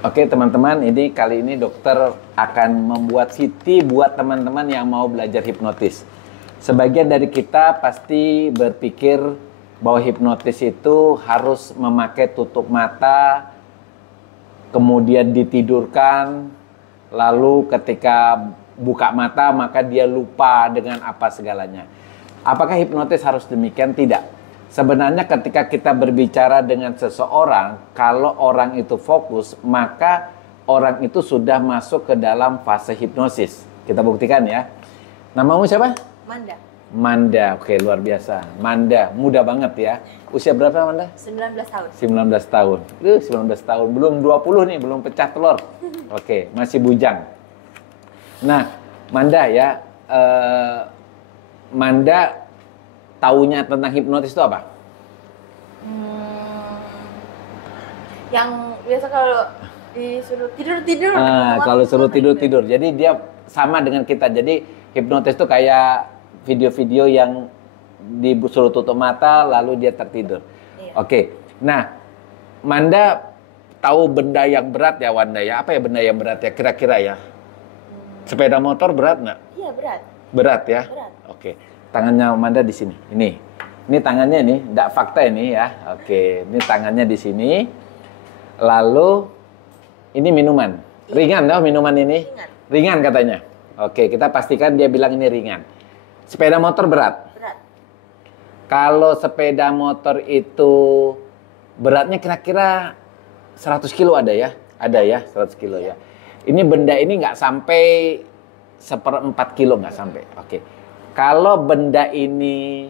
Oke teman-teman, ini kali ini dokter akan membuat CT buat teman-teman yang mau belajar hipnotis. Sebagian dari kita pasti berpikir bahwa hipnotis itu harus memakai tutup mata, kemudian ditidurkan, lalu ketika buka mata maka dia lupa dengan apa segalanya. Apakah hipnotis harus demikian? Tidak. Sebenarnya ketika kita berbicara dengan seseorang, kalau orang itu fokus, maka orang itu sudah masuk ke dalam fase hipnosis. Kita buktikan ya. Namamu siapa? Manda. Manda, oke, luar biasa. Manda, muda banget ya. Usia berapa Manda? 19 tahun. 19 tahun. 19 tahun. Belum 20 nih, belum pecah telur. Oke, masih bujang. Nah, Manda ya, Manda taunya tentang hipnotis itu apa? Yang biasa kalau disuruh tidur-tidur. Kalau suruh tidur-tidur. Jadi dia sama dengan kita. Jadi hipnotis itu kayak video-video yang disuruh tutup mata lalu dia tertidur. Iya. Oke. Nah, Manda tahu benda yang berat ya Wanda ya? Apa ya benda yang berat ya kira-kira ya? Sepeda motor berat nggak? Iya, berat. Berat ya? Berat. Oke. Tangannya Manda di sini. Ini tangannya ini, enggak fakta ini ya. Oke, ini tangannya di sini. Lalu ini minuman. Ringan dong minuman ini? Ringan katanya. Oke, kita pastikan dia bilang ini ringan. Sepeda motor berat? Berat. Kalau sepeda motor itu beratnya kira-kira 100 kilo ada ya? Ada ya, 100 kilo ya. Ini benda ini nggak sampai 1/4 kilo, nggak sampai. Oke. Kalau benda ini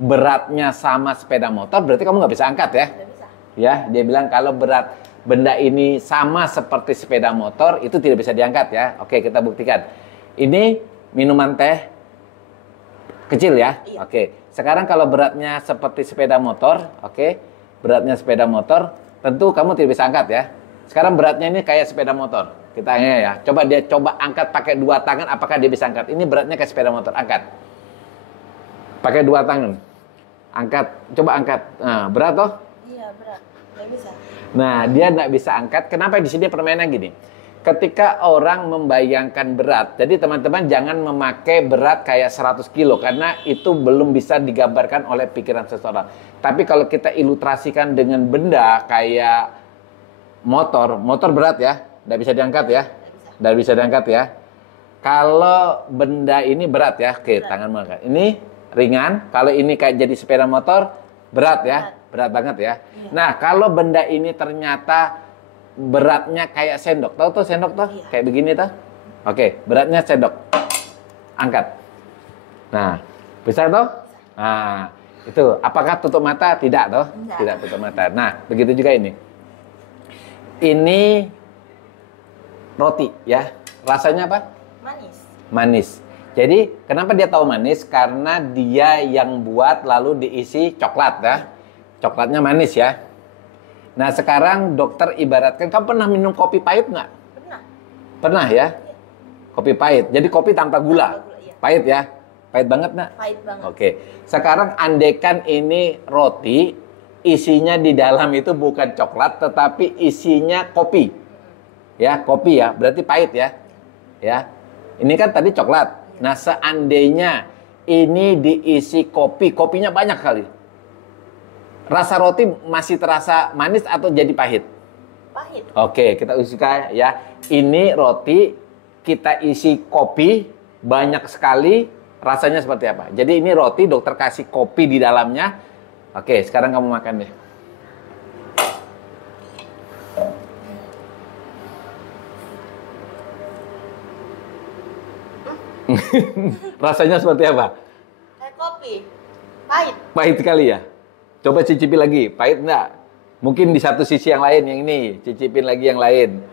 beratnya sama sepeda motor, berarti kamu nggak bisa angkat ya? Nggak bisa. Ya, dia bilang kalau berat benda ini sama seperti sepeda motor, itu tidak bisa diangkat ya. Oke, kita buktikan. Ini minuman teh kecil ya? Iya. Oke. Sekarang kalau beratnya seperti sepeda motor, oke, beratnya sepeda motor, tentu kamu tidak bisa angkat ya. Sekarang beratnya ini kayak sepeda motor. Kita ya. Coba angkat pakai 2 tangan, apakah dia bisa angkat? Ini beratnya kayak sepeda motor, angkat. Pakai 2 tangan. Angkat, coba angkat. Nah, berat toh? Iya, berat. Nggak bisa. Nah, dia nggak bisa angkat. Kenapa di sini permainan gini? Ketika orang membayangkan berat, jadi teman-teman jangan memakai berat kayak 100 kilo, karena itu belum bisa digambarkan oleh pikiran seseorang. Tapi kalau kita ilustrasikan dengan benda kayak motor berat ya, nggak bisa diangkat ya, nggak bisa diangkat ya. Kalau benda ini berat ya, oke, tangan mengangkat. Ini ringan, kalau ini kayak jadi sepeda motor, berat ya, berat banget ya. Iya. Nah, kalau benda ini ternyata beratnya kayak sendok, tahu tuh sendok tuh, Iya. kayak begini tuh. Oke, beratnya sendok, angkat. Nah, bisa tuh? Nah, itu, apakah tutup mata? Tidak tuh, Enggak. tidak tutup mata. Nah, begitu juga ini. Ini roti ya, rasanya apa? Manis. Manis. Jadi kenapa dia tahu manis? Karena dia yang buat lalu diisi coklat ya. Coklatnya manis ya. Nah sekarang dokter ibaratkan, kamu pernah minum kopi pahit nggak? Pernah. Pernah ya? Kopi pahit. Jadi kopi tanpa gula. Tanpa gula, iya. Pahit ya? Pahit banget nggak? Pahit banget. Oke. Sekarang andekan ini roti, isinya di dalam itu bukan coklat, tetapi isinya kopi. Ya, kopi ya. Berarti pahit ya. Ya. Ini kan tadi coklat. Nah, seandainya ini diisi kopi, kopinya banyak kali. Rasa roti masih terasa manis atau jadi pahit? Pahit. Oke, kita usahakan ya. Ini roti, kita isi kopi, banyak sekali, rasanya seperti apa? Jadi ini roti, dokter kasih kopi di dalamnya. Oke, sekarang kamu makan deh. Rasanya seperti apa? Kayak kopi. Pahit. Pahit sekali ya? Coba cicipi lagi, pahit enggak? Mungkin di satu sisi yang lain, yang ini. Cicipin lagi yang lain.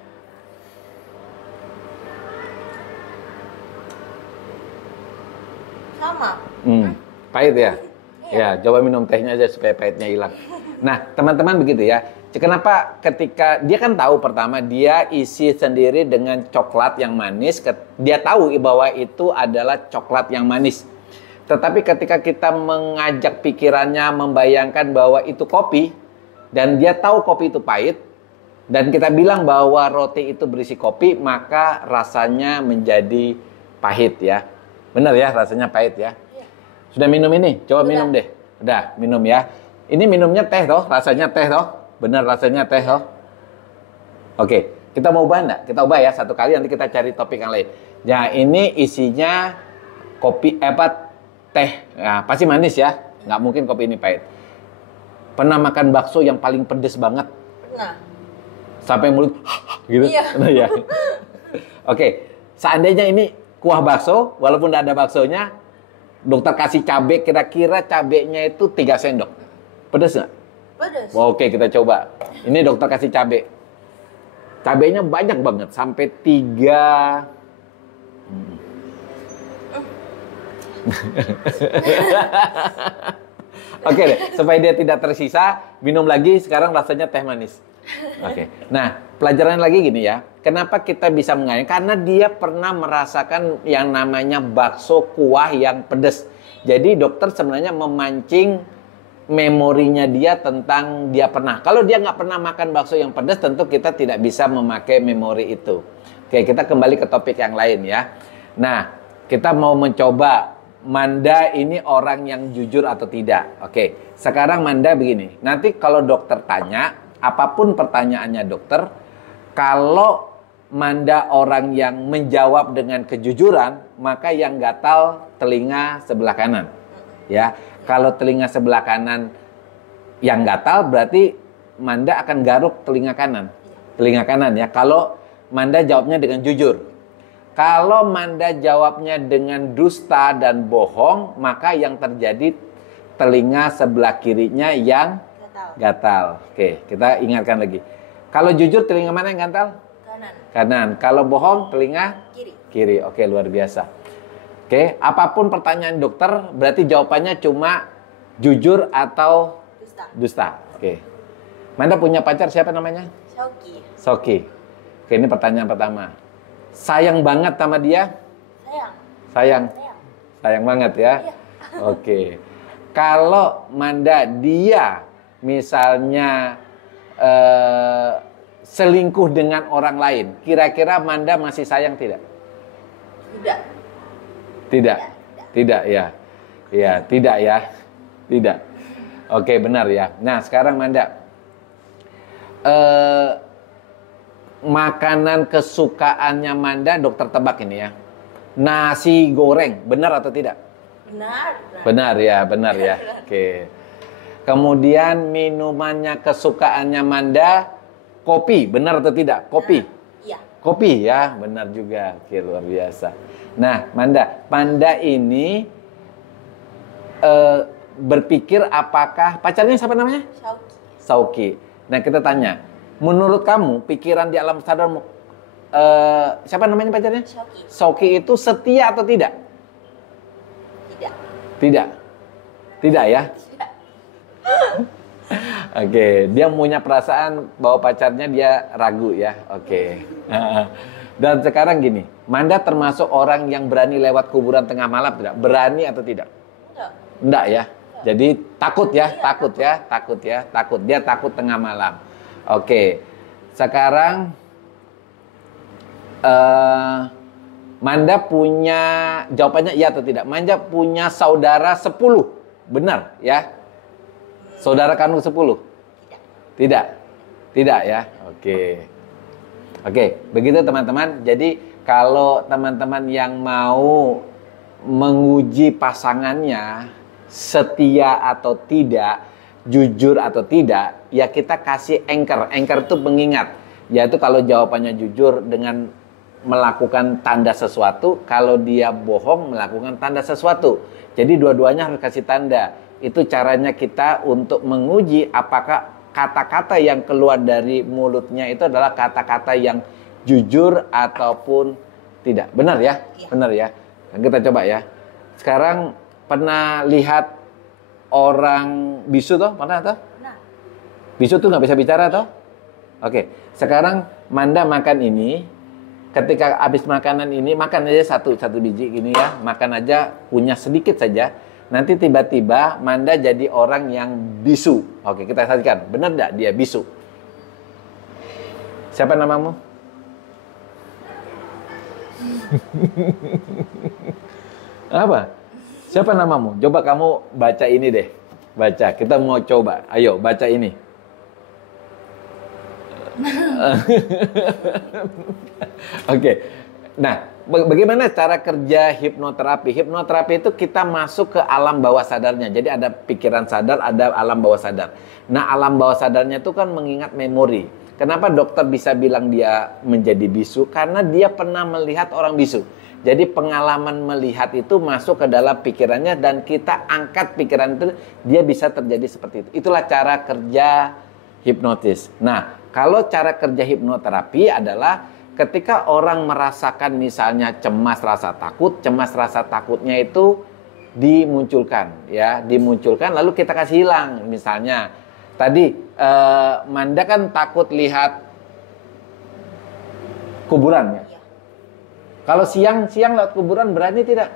Sama. Pahit ya? Ya, coba minum tehnya aja supaya pahitnya hilang. Nah, teman-teman begitu ya. Kenapa ketika dia kan tahu pertama dia isi sendiri dengan coklat yang manis, dia tahu bahwa itu adalah coklat yang manis. Tetapi ketika kita mengajak pikirannya membayangkan bahwa itu kopi dan dia tahu kopi itu pahit, dan kita bilang bahwa roti itu berisi kopi, maka rasanya menjadi pahit ya. Benar ya, rasanya pahit ya. Sudah minum ini? Coba minum deh. Udah, minum ya. Ini minumnya teh toh, rasanya teh toh. Benar rasanya teh toh. Oke, kita mau ubah enggak? Kita ubah ya satu kali, nanti kita cari topik yang lain. Ya, ini isinya kopi teh. Nah, pasti manis ya. Nggak mungkin kopi ini pahit. Pernah makan bakso yang paling pedes banget? Pernah. Sampai mulut gitu. Iya. Nah, ya. Oke, seandainya ini kuah bakso, walaupun tidak ada baksonya, dokter kasih cabai, kira-kira cabainya itu 3 sendok. Pedes nggak? Pedas. Oke, kita coba. Ini dokter kasih cabai. Cabainya banyak banget, sampai 3. Oke deh, supaya dia tidak tersisa, minum lagi, sekarang rasanya teh manis. Oke. Nah, pelajaran lagi gini ya. Kenapa kita bisa mengayang? Karena dia pernah merasakan yang namanya bakso kuah yang pedas. Jadi dokter sebenarnya memancing memorinya dia tentang dia pernah. Kalau dia nggak pernah makan bakso yang pedas, tentu kita tidak bisa memakai memori itu. Oke, kita kembali ke topik yang lain ya. Nah, kita mau mencoba Manda ini orang yang jujur atau tidak. Oke, sekarang Manda begini. Nanti kalau dokter tanya, apapun pertanyaannya dokter, kalau Manda orang yang menjawab dengan kejujuran, maka yang gatal telinga sebelah kanan. Ya, kalau telinga sebelah kanan yang gatal, berarti Manda akan garuk telinga kanan. Telinga kanan ya. Kalau Manda jawabnya dengan jujur. Kalau Manda jawabnya dengan dusta dan bohong, maka yang terjadi telinga sebelah kirinya yang gatal. Oke, kita ingatkan lagi. Kalau jujur, telinga mana yang gatal? Kanan. Kanan. Kalau bohong, telinga Kiri. kiri. Oke, luar biasa. Oke, apapun pertanyaan dokter, berarti jawabannya cuma jujur atau dusta. Oke. Manda punya pacar siapa namanya? Shoki. Soki. Oke, ini pertanyaan pertama. Sayang banget sama dia? Sayang. Sayang banget ya? Iya. Oke. Kalau Manda dia misalnya selingkuh dengan orang lain, kira-kira Manda masih sayang tidak? Tidak. Tidak. Tidak ya. Ya, tidak ya. Tidak. Oke, benar ya. Nah, sekarang Manda, makanan kesukaannya Manda, dokter tebak ini ya. Nasi goreng, benar atau tidak? Benar. Benar ya, benar ya. Oke. Kemudian minumannya kesukaannya Manda, kopi, benar atau tidak? Kopi. Iya. Kopi ya, benar juga. Oke, luar biasa. Nah, Manda ini berpikir apakah pacarnya siapa namanya? Shoki. Sauki. Nah, kita tanya, menurut kamu pikiran di alam sadarmu siapa namanya pacarnya? Shoki. Sauki itu setia atau tidak? Tidak. Tidak. Tidak ya? Tidak. Oke, dia punya perasaan bahwa pacarnya dia ragu ya. Oke. Dan sekarang gini, Manda termasuk orang yang berani lewat kuburan tengah malam tidak? Berani atau tidak? Enggak. Enggak ya. Jadi takut ya, takut ya, takut ya, takut. Dia takut tengah malam. Oke. Sekarang Manda punya jawabannya iya atau tidak? Manda punya saudara 10. Benar ya? Saudara kandung 10? Tidak. Tidak. Tidak ya. Oke. Oke, begitu teman-teman. Jadi kalau teman-teman yang mau menguji pasangannya setia atau tidak, jujur atau tidak, ya kita kasih anchor. Anchor itu pengingat. Yaitu kalau jawabannya jujur dengan melakukan tanda sesuatu, kalau dia bohong melakukan tanda sesuatu. Jadi dua-duanya harus kasih tanda. Itu caranya kita untuk menguji apakah kata-kata yang keluar dari mulutnya itu adalah kata-kata yang jujur ataupun tidak. Benar ya? Iya. Benar ya? Nah, kita coba ya. Sekarang pernah lihat orang bisu toh? Pernah toh? Nah. Bisu tuh nggak bisa bicara toh? Oke. Sekarang Manda makan ini. Ketika habis makanan ini, makan aja satu biji gini ya. Makan aja, punya sedikit saja. Nanti tiba-tiba Manda jadi orang yang bisu. Oke, kita saksikan. Benar nggak dia bisu? Siapa namamu? Apa? Siapa namamu? Coba kamu baca ini deh. Baca, kita mau coba. Ayo, baca ini. Oke. Nah, bagaimana cara kerja hipnoterapi? Hipnoterapi itu kita masuk ke alam bawah sadarnya. Jadi ada pikiran sadar, ada alam bawah sadar. Nah, alam bawah sadarnya itu kan mengingat memori. Kenapa dokter bisa bilang dia menjadi bisu? Karena dia pernah melihat orang bisu. Jadi pengalaman melihat itu masuk ke dalam pikirannya dan kita angkat pikiran itu, dia bisa terjadi seperti itu. Itulah cara kerja hipnotis. Nah, kalau cara kerja hipnoterapi adalah ketika orang merasakan misalnya cemas rasa takutnya itu dimunculkan, ya, dimunculkan lalu kita kasih hilang. Misalnya tadi Manda kan takut lihat kuburan, ya. Kalau siang lewat kuburan berani tidak?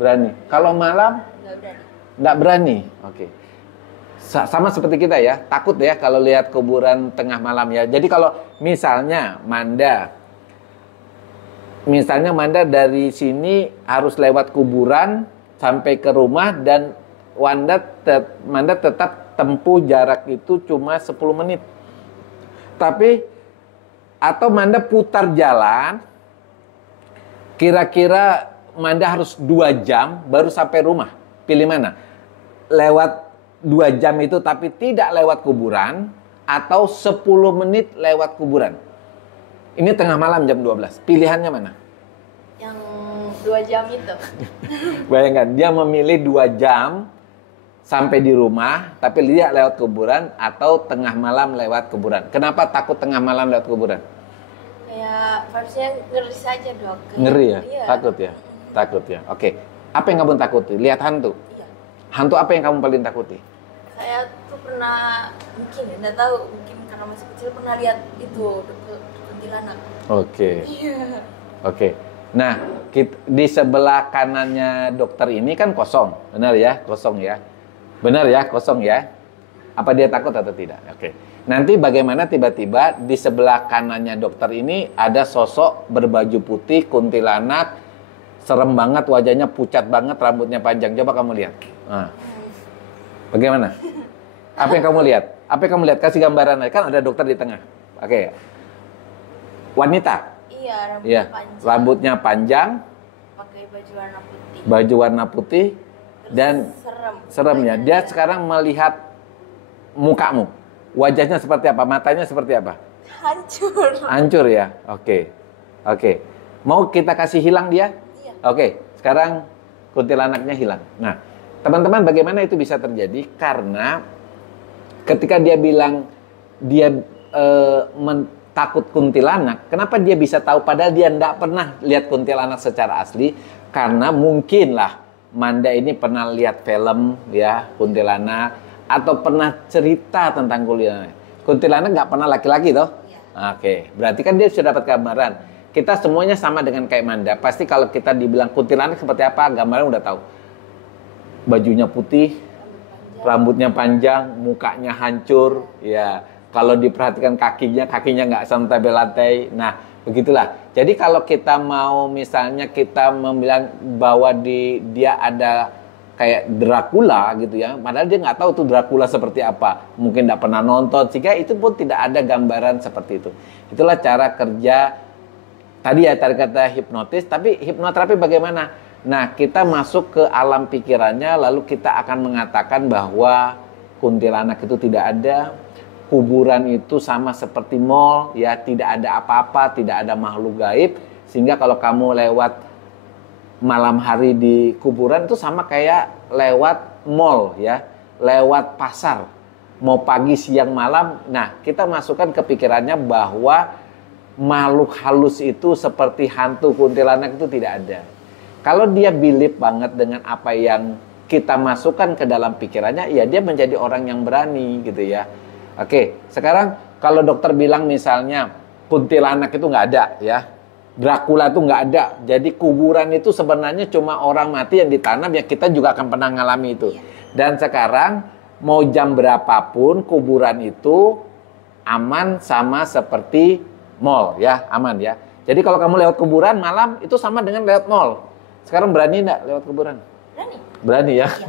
Berani. Kalau malam? Nggak berani. Oke. Sama seperti kita ya, takut ya kalau lihat kuburan tengah malam ya. Jadi kalau misalnya Manda dari sini harus lewat kuburan sampai ke rumah dan Manda tetap tempuh jarak itu cuma 10 menit. Tapi atau Manda putar jalan, kira-kira Manda harus 2 jam baru sampai rumah. Pilih mana? Lewat 2 jam itu tapi tidak lewat kuburan atau 10 menit lewat kuburan. Ini tengah malam jam 12. Pilihannya mana? Yang 2 jam itu. Bayangkan, dia memilih 2 jam sampai di rumah tapi dia lewat kuburan atau tengah malam lewat kuburan. Kenapa takut tengah malam lewat kuburan? Kayak harusnya ngeri saja, Dok. Ngeri ya? Iya. Takut ya? Takut ya. Oke. Apa yang kamu takuti? Lihat hantu? Iya. Hantu apa yang kamu paling takuti? Saya tuh pernah, mungkin ya, nggak tahu, mungkin karena masih kecil pernah lihat itu kuntilanak. Oke. Iya. Oke. Nah, di sebelah kanannya dokter ini kan kosong. Benar ya? Kosong ya? Benar ya? Kosong ya? Apa dia takut atau tidak? Oke. Nanti bagaimana tiba-tiba di sebelah kanannya dokter ini ada sosok berbaju putih, kuntilanak, serem banget, wajahnya pucat banget, rambutnya panjang. Coba kamu lihat. Nah. Bagaimana? Apa yang kamu lihat? Apa yang kamu lihat? Kasih gambaran. Kan ada dokter di tengah. Oke. Wanita. Iya, rambutnya Iya. panjang. Rambutnya panjang. Pakai baju warna putih. Baju warna putih. Terus Dan serem ya. Dia Wajahnya. sekarang melihat mukamu. Wajahnya seperti apa? Matanya seperti apa? Hancur. Hancur ya? Oke. Oke. Mau kita kasih hilang dia? Iya. Oke. Sekarang kuntilanaknya hilang. Nah, teman-teman, bagaimana itu bisa terjadi? Karena ketika dia bilang dia takut kuntilanak, kenapa dia bisa tahu padahal dia tidak pernah lihat kuntilanak secara asli? Karena mungkinlah Manda ini pernah lihat film ya kuntilanak atau pernah cerita tentang kuntilanak. Kuntilanak nggak pernah laki-laki toh? Iya. Oke, berarti kan dia sudah dapat gambaran. Kita semuanya sama dengan kayak Manda. Pasti kalau kita dibilang kuntilanak seperti apa, gambaran udah tahu. Bajunya putih, rambutnya panjang, mukanya hancur, ya. Kalau diperhatikan kakinya nggak sampai lantai. Nah, begitulah. Jadi kalau kita mau misalnya kita membilang bahwa dia ada kayak Dracula gitu ya, padahal dia nggak tahu tuh Dracula seperti apa. Mungkin nggak pernah nonton, sehingga itu pun tidak ada gambaran seperti itu. Itulah cara kerja tadi ya, tadi kata hipnotis. Tapi hipnoterapi bagaimana? Nah, kita masuk ke alam pikirannya, lalu kita akan mengatakan bahwa kuntilanak itu tidak ada, kuburan itu sama seperti mall, ya, tidak ada apa-apa, tidak ada makhluk gaib, sehingga kalau kamu lewat malam hari di kuburan itu sama kayak lewat mall, ya, lewat pasar, mau pagi, siang, malam. Nah, kita masukkan ke pikirannya bahwa makhluk halus itu seperti hantu kuntilanak itu tidak ada. Kalau dia believe banget dengan apa yang kita masukkan ke dalam pikirannya, ya dia menjadi orang yang berani gitu ya. Oke, sekarang kalau dokter bilang misalnya kuntilanak itu nggak ada ya, Dracula itu nggak ada. Jadi kuburan itu sebenarnya cuma orang mati yang ditanam, ya kita juga akan pernah ngalami itu. Dan sekarang mau jam berapapun kuburan itu aman sama seperti mall ya, aman ya. Jadi kalau kamu lewat kuburan malam itu sama dengan lewat mall. Sekarang berani enggak lewat kuburan? Berani. Berani ya. Iya.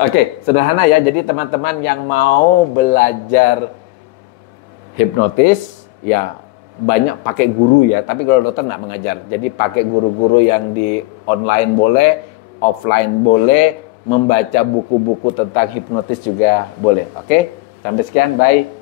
Oke, sederhana ya. Jadi teman-teman yang mau belajar hipnotis, ya banyak pakai guru ya. Tapi kalau dokter nggak mengajar. Jadi pakai guru-guru yang di online boleh, offline boleh, membaca buku-buku tentang hipnotis juga boleh. Oke, sampai sekian, bye.